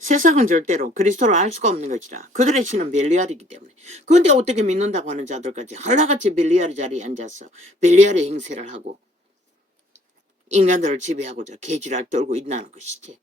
세상은 절대로 그리스도를 알 수가 없는 것이라. 그들의 신은 벨리알이기 때문에. 그런데 어떻게 믿는다고 하는 자들까지 한라같이 벨리알 자리에 앉아서 벨리알의 행세를 하고 인간들을 지배하고자 개지랄 떨고 있다는 것이지.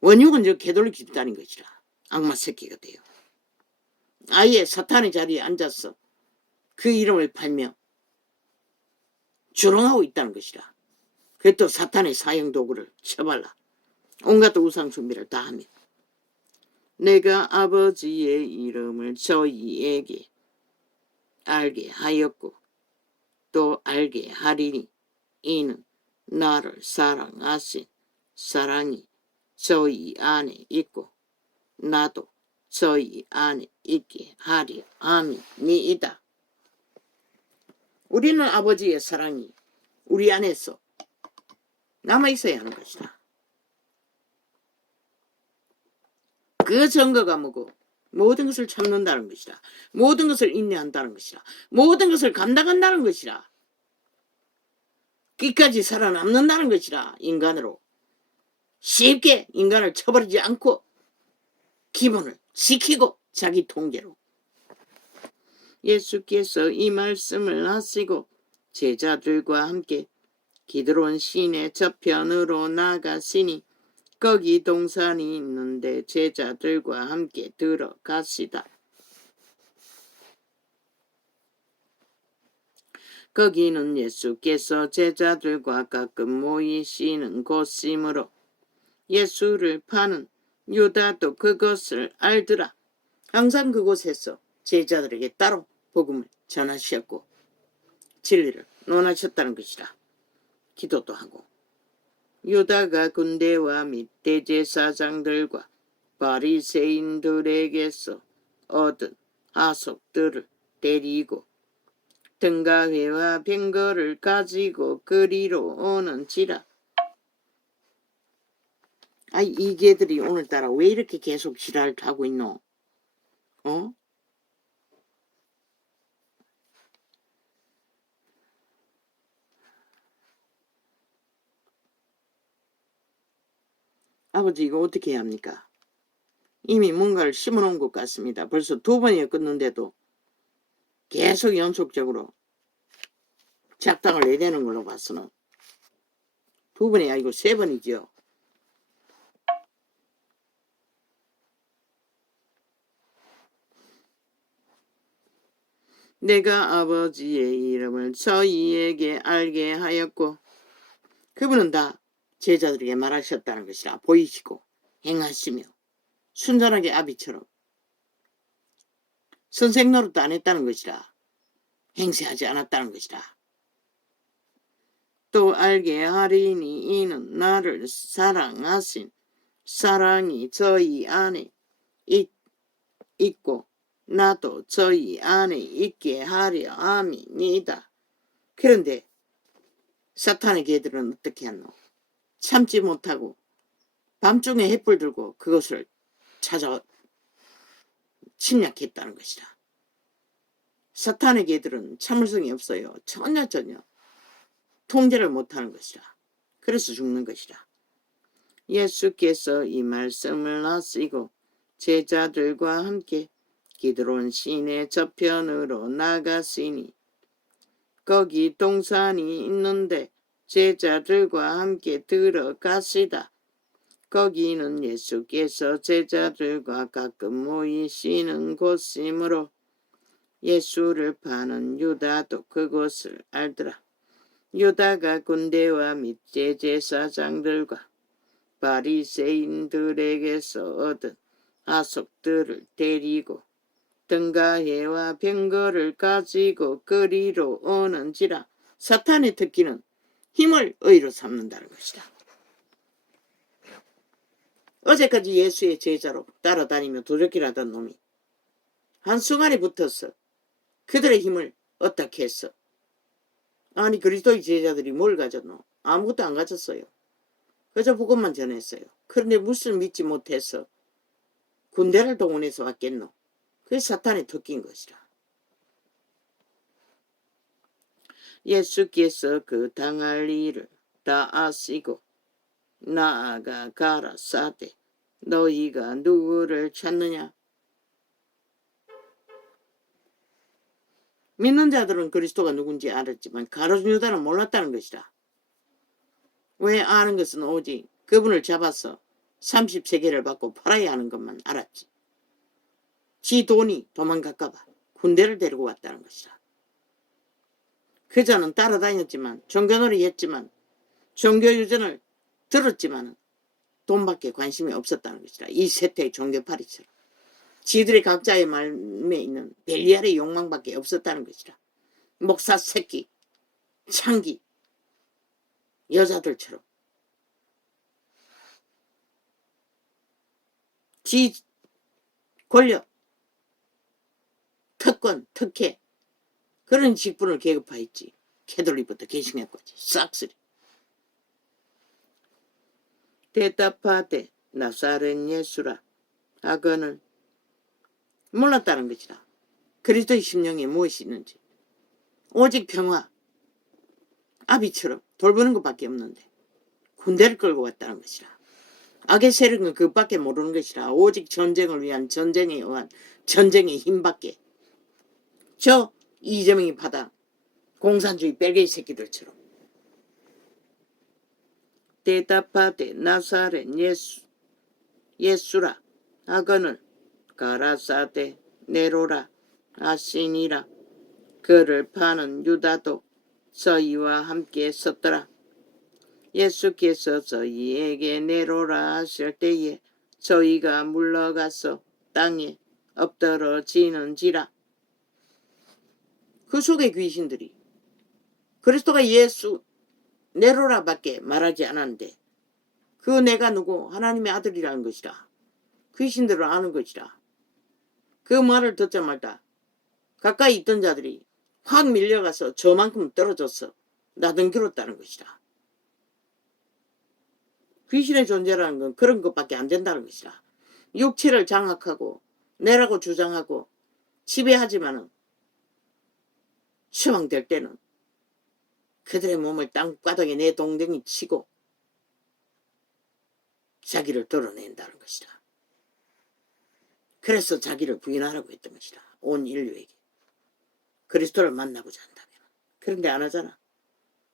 원흉은 저 개돌리 집단인 것이라. 악마 새끼가 돼요. 아예 사탄의 자리에 앉아서 그 이름을 팔며 조롱하고 있다는 것이라. 그게 또 사탄의 사형도구를 쳐발라 온갖 우상숭배를 다 하며 내가 아버지의 이름을 저희에게 알게 하였고 또 알게 하리니 이는 나를 사랑하신 사랑이 저희 안에 있고 나도 저희 안에 있게 하리 함이니이다. 우리는 아버지의 사랑이 우리 안에서 남아있어야 하는 것이다. 그 증거가 뭐고 모든 것을 참는다는 것이다. 모든 것을 인내한다는 것이다. 모든 것을 감당한다는 것이다. 끝까지 살아남는다는 것이다. 인간으로 쉽게 인간을 쳐버리지 않고 기본을 지키고 자기 통제로. 예수께서 이 말씀을 하시고 제자들과 함께 기드론 시내 저편으로 나가시니 거기 동산이 있는데 제자들과 함께 들어가시다. 거기는 예수께서 제자들과 가끔 모이시는 곳이므로 예수를 파는 유다도 그것을 알더라. 항상 그곳에서 제자들에게 따로 복음을 전하셨고 진리를 논하셨다는 것이라. 기도도 하고. 유다가 군대와 및 대제사장들과 바리새인들에게서 얻은 하속들을 데리고 등가회와 병거를 가지고 그리로 오는지라. 이 개들이 오늘따라 왜 이렇게 계속 지랄을 하고 있노? 아버지 이거 어떻게 해야 합니까? 이미 뭔가를 심어놓은 것 같습니다. 벌써 2번이나 끊는데도 계속 연속적으로 작당을 내대는 걸로 봐서는 2번이 아니고 3번이죠. 내가 아버지의 이름을 저희에게 알게 하였고 그분은 다 제자들에게 말하셨다는 것이라. 보이시고 행하시며 순전하게 아비처럼 선생 노릇도 안 했다는 것이라. 행세하지 않았다는 것이라. 또 알게 하리니 이는 나를 사랑하신 사랑이 저희 안에 있고 나도 저희 안에 있게 하려 함이니이다. 그런데 사탄의 개들은 어떻게 하노? 참지 못하고 밤중에 횃불 들고 그것을 찾아 침략했다는 것이다. 사탄의 개들은 참을성이 없어요. 전혀 통제를 못하는 것이라. 그래서 죽는 것이라. 예수께서 이 말씀을 하시고 제자들과 함께 기드론 시내 저편으로 나가시니 거기 동산이 있는데 제자들과 함께 들어가시다. 거기는 예수께서 제자들과 가끔 모이시는 곳이므로 예수를 파는 유다도 그곳을 알더라. 유다가 군대와 및 제사장들과 바리새인들에게서 얻은 하속들을 데리고 등가해와 병거를 가지고 그리로 오는지라. 사탄의 특기는 힘을 의로 삼는다는 것이다. 어제까지 예수의 제자로 따라다니며 도적질 하던 놈이 한순간에 붙어서 그들의 힘을 어떻게 했어? 아니 그리스도의 제자들이 뭘 가졌노? 아무것도 안 가졌어요. 그저 복음만 전했어요. 그런데 무엇을 믿지 못해서 군대를 동원해서 왔겠노? 그게 사탄의 특기인 것이라. 예수께서 그 당할 일을 다 아시고 나아가 가라사대 너희가 누구를 찾느냐? 믿는 자들은 그리스도가 누군지 알았지만 가룟 유다는 몰랐다는 것이다. 왜 아는 것은 오직 그분을 잡아서 30세계를 받고 팔아야 하는 것만 알았지. 지 돈이 도망갈까봐 군대를 데리고 왔다는 것이다. 그자는 따라다녔지만 종교놀이 했지만 종교유전을 들었지만 돈밖에 관심이 없었다는 것이다. 이 세태의 종교파리처럼. 지들의 각자의 마음에 있는 벨리알의 욕망밖에 없었다는 것이다. 목사 새끼, 창기, 여자들처럼. 지 권력, 특권, 특혜 그런 직분을 계급화했지. 캐톨릭부터 개신교까지 싹쓸이. 대답하되 나사렛 예수라 하거늘 몰랐다는 것이다. 그리스도의 심령에 무엇이 있는지. 오직 평화, 아비처럼 돌보는 것밖에 없는데 군대를 끌고 왔다는 것이다. 악의 세력은 그것밖에 모르는 것이라. 오직 전쟁을 위한 전쟁에 의한 전쟁의 힘밖에. 저 이재명이 받아 공산주의 뺄개이 새끼들처럼. 대답하되 나사렛 예수라 하거늘 가라사대 네로라 하시니라. 그를 파는 유다도 저희와 함께 섰더라. 예수께서 저희에게 내로라 하실 때에 저희가 물러가서 땅에 엎드러지는지라. 그 속의 귀신들이 그리스도가 예수 내로라 밖에 말하지 않았는데 그 내가 누구 하나님의 아들이라는 것이라. 귀신들을 아는 것이라. 그 말을 듣자마자 가까이 있던 자들이 확 밀려가서 저만큼 떨어져서 나등기렸다는 것이라. 귀신의 존재라는 건 그런 것밖에 안 된다는 것이라. 육체를 장악하고 내라고 주장하고 지배하지만은 시황될 때는 그들의 몸을 땅바닥에 내 동댕이 치고 자기를 드러낸다는 것이다. 그래서 자기를 부인하라고 했던 것이다. 온 인류에게. 그리스도를 만나고자 한다면. 그런데 안 하잖아.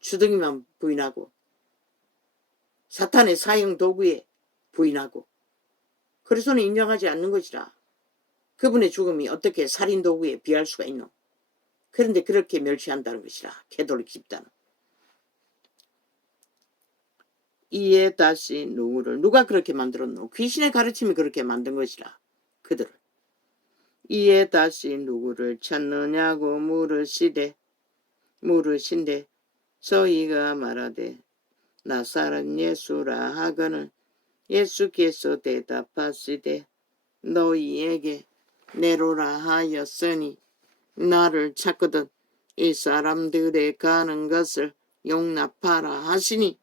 주둥이만 부인하고 사탄의 사형 도구에 부인하고 그리스도는 인정하지 않는 것이라. 그분의 죽음이 어떻게 살인 도구에 비할 수가 있노. 그런데 그렇게 멸시한다는 것이라. 캐톨릭 집단은. 이에 다시 누구를 누가 그렇게 만들었노. 귀신의 가르침이 그렇게 만든 것이라. 그들을. 이에 다시 누구를 찾느냐고 물으신데 저희가 말하되 나사렛 예수라 하거늘 예수께서 대답하시되 너희에게 내로라 하였으니 나를 찾거든 이 사람들의 가는 것을 용납하라 하시니.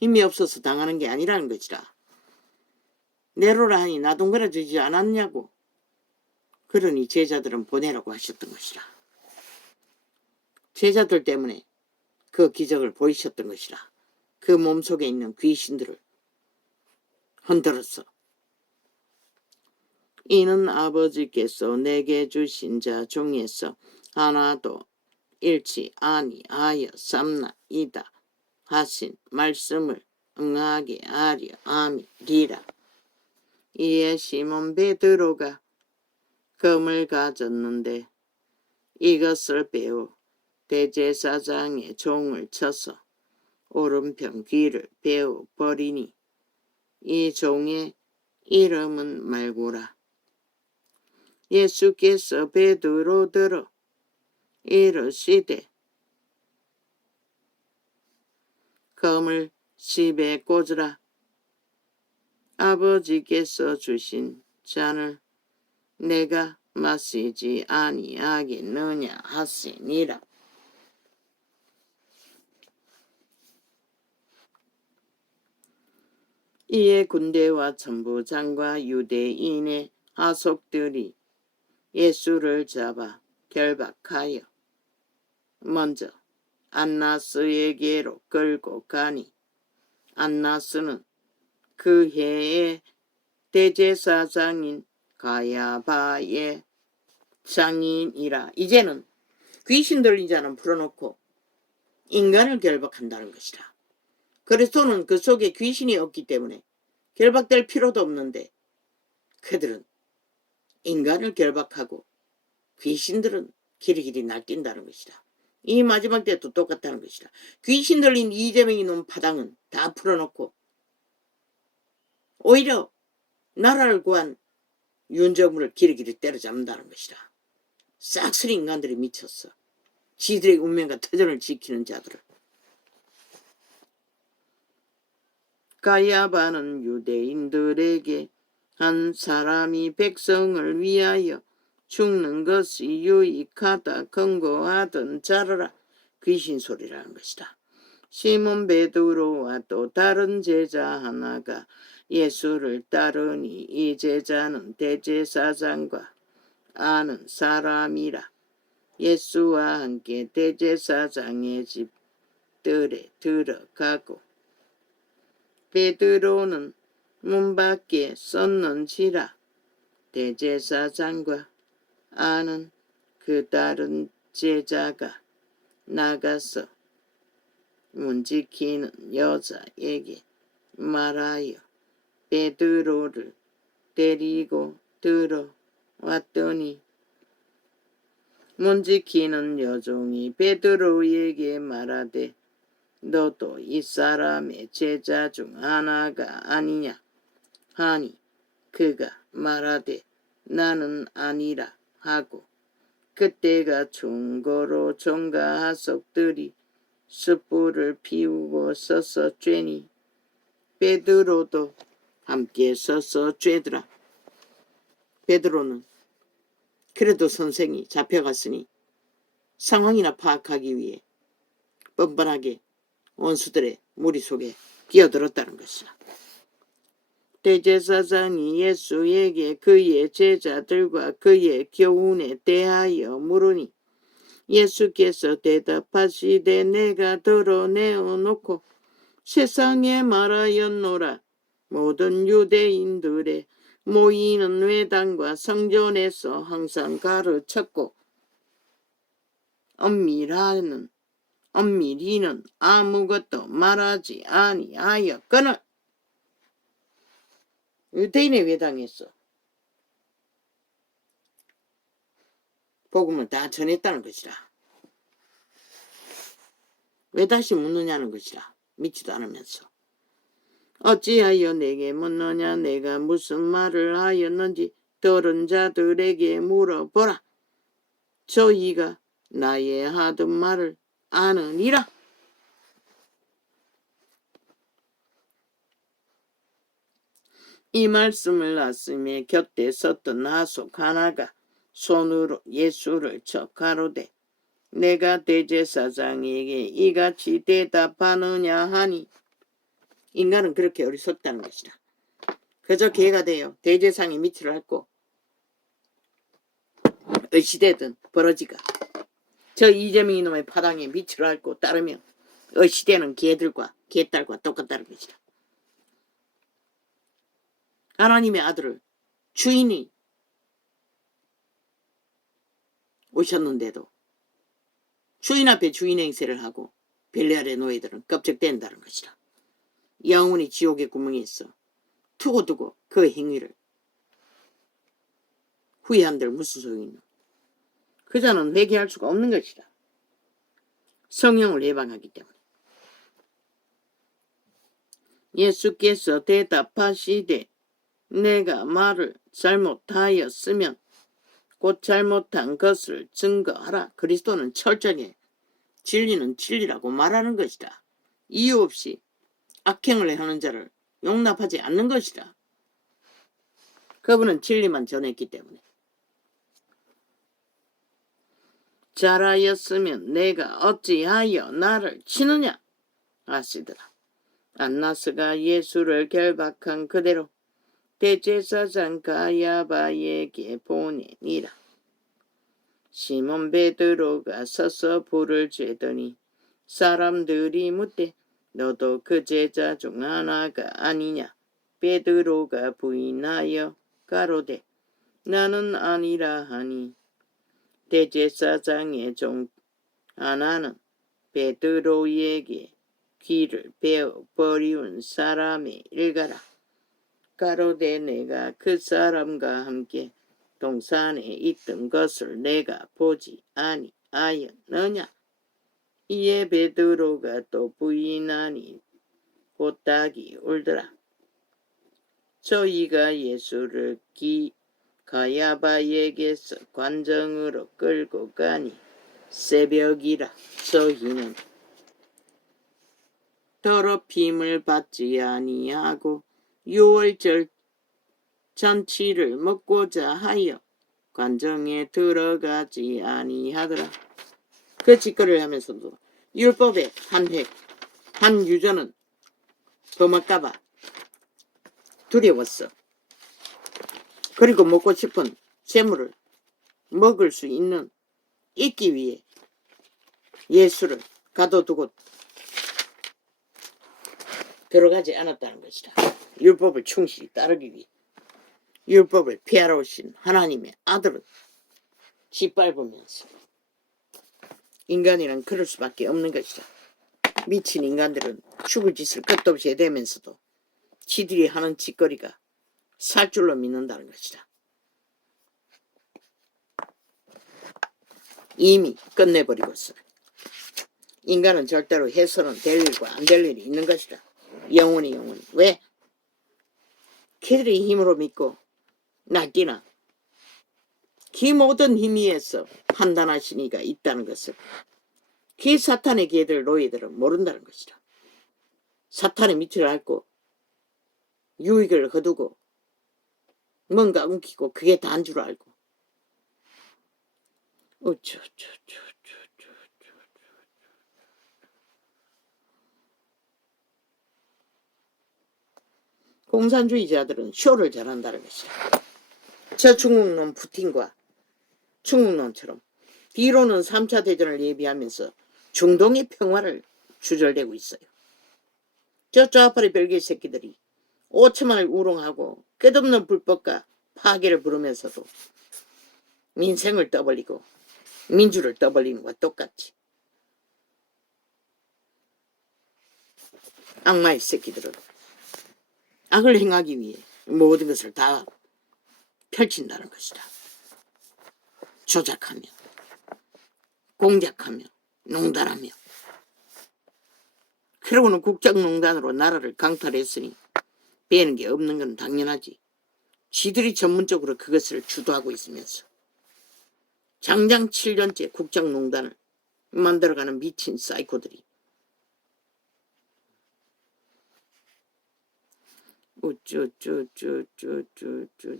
힘이 없어서 당하는 게 아니라는 것이라. 내로라 하니 나동거려 주지 않았냐고. 그러니 제자들은 보내라고 하셨던 것이라. 제자들 때문에 그 기적을 보이셨던 것이라. 그 몸속에 있는 귀신들을 흔들었어. 이는 아버지께서 내게 주신 자 중에서 하나도 잃지 아니하였삼나이다 하신 말씀을 응하게 하려 함이리라. 이에 시몬 베드로가 검을 가졌는데 이것을 베어 대제사장의 종을 쳐서 오른편 귀를 베어 버리니 이 종의 이름은 말고라. 예수께서 베드로더러 이르시되 검을 십에 꽂으라. 아버지께서 주신 잔을 내가 마시지 아니하겠느냐 하시니라. 이에 군대와 천부장과 유대인의 하속들이 예수를 잡아 결박하여 먼저 안나스에게로 끌고 가니 안나스는 그 해의 대제사장인 가야바의 장인이라. 이제는 귀신 들린 자는 풀어놓고 인간을 결박한다는 것이다. 그리스도는 그 속에 귀신이 없기 때문에 결박될 필요도 없는데 그들은 인간을 결박하고 귀신들은 길이길이 날뛴다는 것이다. 이 마지막 때도 똑같다는 것이다. 귀신 들린 이재명이 놈 파당은 다 풀어놓고 오히려 나라를 구한 윤정무를 길이길이 때려잡는다는 것이다. 싹쓸이 인간들이 미쳤어. 지들의 운명과 터전을 지키는 자들을. 가야바는 유대인들에게 한 사람이 백성을 위하여 죽는 것이 유익하다 권고하던 자르라. 귀신 소리라는 것이다. 시몬 베드로와 또 다른 제자 하나가 예수를 따르니 이 제자는 대제사장과 아는 사람이라. 예수와 함께 대제사장의 집들에 들어가고 베드로는 문 밖에 섰는지라. 대제사장과 아는 그 다른 제자가 나가서 문 지키는 여자에게 말하여 베드로를 데리고 들어왔더니 문 지키는 여종이 베드로에게 말하되 너도 이 사람의 제자 중 하나가 아니냐 하니 그가 말하되 나는 아니라 하고 그때가 중고로 종가하석들이 숯불을 피우고 서서 쬐니 베드로도 함께 서서 쬐더라. 베드로는 그래도 선생이 잡혀갔으니 상황이나 파악하기 위해 뻔뻔하게 원수들의 무리 속에 끼어들었다는 것이다. 대제사장이 예수에게 그의 제자들과 그의 교훈에 대하여 물으니 예수께서 대답하시되 내가 드러내어놓고 세상에 말하였노라. 모든 유대인들의 모이는 회당과 성전에서 항상 가르쳤고 엄밀히는 아무것도 말하지 아니하였거늘. 유대인의 회당에서 복음을 다 전했다는 것이라. 왜 다시 묻느냐는 것이라. 믿지도 않으면서. 어찌하여 내게 묻느냐. 내가 무슨 말을 하였는지 들은 자들에게 물어보라. 저희가 나의 하던 말을 아느니라. 이 말씀을 하시며 곁에 섰던 하속 하나가 손으로 예수를 쳐 가로되 내가 대제사장에게 이같이 대답하느냐 하니. 인간은 그렇게 어리석다는 것이다. 그저 개가 되어 대제사장의 밑을 핥고 어시되든 버러지가 저 이재명 이놈의 파당에 밑을 핥고 따르며 어시되는 개들과 개딸과 똑같다는 것이다. 하나님의 아들을 주인이 오셨는데도 주인 앞에 주인 행세를 하고 벨레알의 노예들은 껍적댄다는 것이다. 영원히 지옥의 구멍에 있어 두고두고 그 행위를 후회한들 무슨 소용이 있노. 그 자는 회개할 수가 없는 것이다. 성령을 예방하기 때문에. 예수께서 대답하시되 내가 말을 잘못하였으면 곧 잘못한 것을 증거하라. 그리스도는 철저하게 진리는 진리라고 말하는 것이다. 이유 없이 악행을 하는 자를 용납하지 않는 것이다. 그분은 진리만 전했기 때문에. 잘하였으면 내가 어찌하여 나를 치느냐 하시더라. 안나스가 예수를 결박한 그대로 대제사장 가야바에게 보내니라. 시몬 베드로가 서서 불을 쬐더니 사람들이 묻되 너도 그 제자 중 하나가 아니냐. 베드로가 부인하여 가로되 나는 아니라 하니 대제사장의 종 하나는 베드로에게 귀를 베어 버리운 사람의 일가라. 가로되 내가 그 사람과 함께 동산에 있던 것을 내가 보지 아니하였느냐. 이에 베드로가 또 부인하니 곧다기 울더라. 저희가 예수를 가야바에게서 관정으로 끌고 가니 새벽이라. 저희는 더럽힘을 받지 아니하고 유월절 잔치를 먹고자 하여 관정에 들어가지 아니하더라. 그 짓거리를 하면서도 율법의 한 유저는 범할까봐 두려웠어. 그리고 먹고 싶은 재물을 먹을 수 있기 위해 예수를 가둬두고 들어가지 않았다는 것이다. 율법을 충실히 따르기 위해. 율법을 피하러 오신 하나님의 아들은 짓밟으면서. 인간이란 그럴 수밖에 없는 것이다. 미친 인간들은 죽을 짓을 끝도 없이 해대면서도 지들이 하는 짓거리가 살 줄로 믿는다는 것이다. 이미 끝내버리고서 인간은 절대로 해서는 될 일과 안 될 일이 있는 것이다. 영원히. 왜? 걔들이 힘으로 믿고 날뛰나 그 모든 힘 위에서 판단하신 이가 있다는 것을 그 사탄의 걔들 노예들은 모른다는 것이다. 사탄의 밑을 앓고 유익을 거두고 뭔가 움키고 그게 다인 줄 알고 공산주의자들은 쇼를 잘한다는 것이다. 저 중국놈 푸틴과 중국놈처럼 뒤로는 3차 대전을 예비하면서 중동의 평화를 주절대고 있어요. 저 좌파리 별개 새끼들이 5천만을 우롱하고 끝없는 불법과 파괴를 부르면서도 민생을 떠벌리고 민주를 떠벌리는 것과 똑같이 악마의 새끼들은 악을 행하기 위해 모든 것을 다 펼친다는 것이다. 조작하며 공작하며 농단하며 그러고는 국정농단으로 나라를 강탈했으니 빼는 게 없는 건 당연하지. 지들이 전문적으로 그것을 주도하고 있으면서 장장 7년째 국정농단을 만들어가는 미친 사이코들이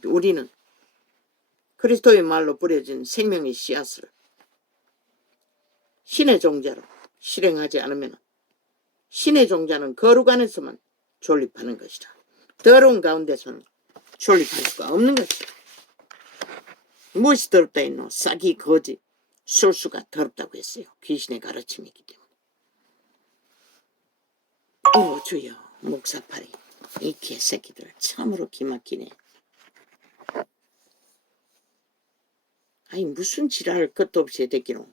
우리는 그리스도의 말로 뿌려진 생명의 씨앗을 신의 종자로 실행하지 않으면 신의 종자는 거룩 안에서만 존립하는 것이다. 더러운 가운데서는 존립할 수가 없는 것이다. 무엇이 더럽다 했노? 싹이 거짓 술수가 더럽다고 했어요. 귀신의 가르침이기 때문에. 주여 목사파리 이 개새끼들 참으로 기막히네. 아니 무슨 지랄을 끝도 없이 해대기노.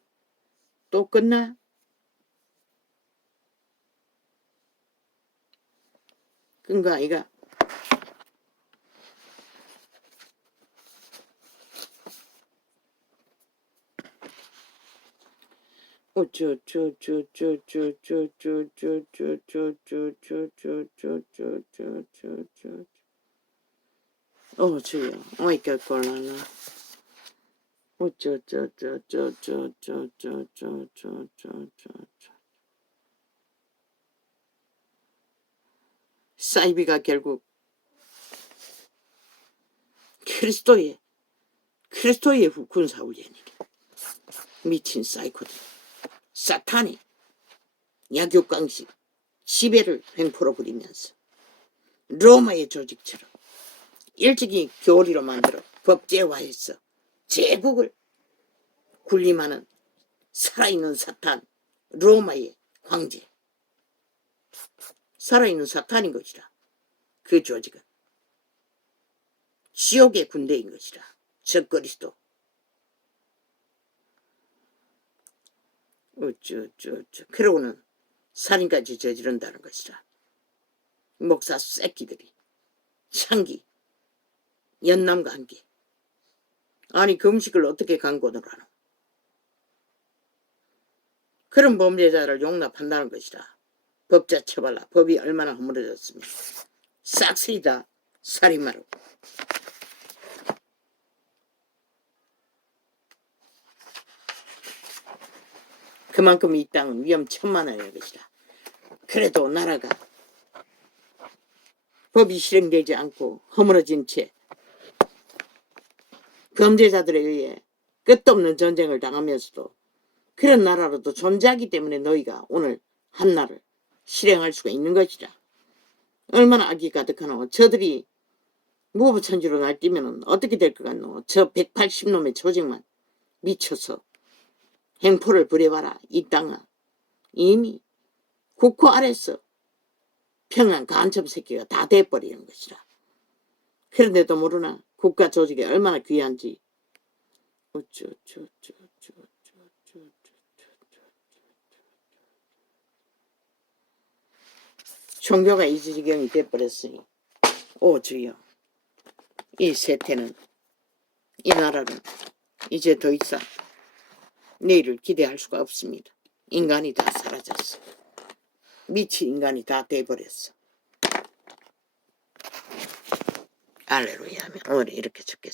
또 끝나? 끈거 아이가? 주여 어이까 꼴라라. 사이비가 결국 그리스도의 군사훈련이래. 미친 사이코들. 사탄이 약육강식 지배를 횡포로 부리면서 로마의 조직처럼 일찍이 교리로 만들어 법제화해서 제국을 군림하는 살아있는 사탄 로마의 황제. 살아있는 사탄인 것이라. 그 조직은. 지옥의 군대인 것이라. 저 그리스도. 그러고는 살인까지 저지른다는 것이라. 목사 새끼들이. 창기. 연남과 함께. 아니 금식을 어떻게 강권을 하노. 그런 범죄자를 용납한다는 것이라. 법자 처벌라. 법이 얼마나 허물어졌으면 싹쓸이 다 살인마로. 그만큼 이 땅은 위험천만한 것이라. 그래도 나라가 법이 실행되지 않고 허물어진 채 범죄자들에 의해 끝도 없는 전쟁을 당하면서도 그런 나라로도 존재하기 때문에 너희가 오늘 한나를 실행할 수가 있는 것이라. 얼마나 악이 가득하노. 저들이 무부천지로 날뛰면 어떻게 될 것 같노. 저 180놈의 조직만 미쳐서 행포를 부려봐라. 이 땅은 이미 국호 아래서 평양 간첩 새끼가 다 돼버리는 것이라. 그런데도 모르나 국가 조직이 얼마나 귀한지. 종교가 이 지경이 돼버렸으니 오 주여, 이 세태는, 이 나라는 이제 더 이상 내일을 기대할 수가 없습니다. 인간이 다 사라졌어. 미친 인간이 다 돼버렸어. 알레루야 하면 오늘 이렇게 죽겠습니다.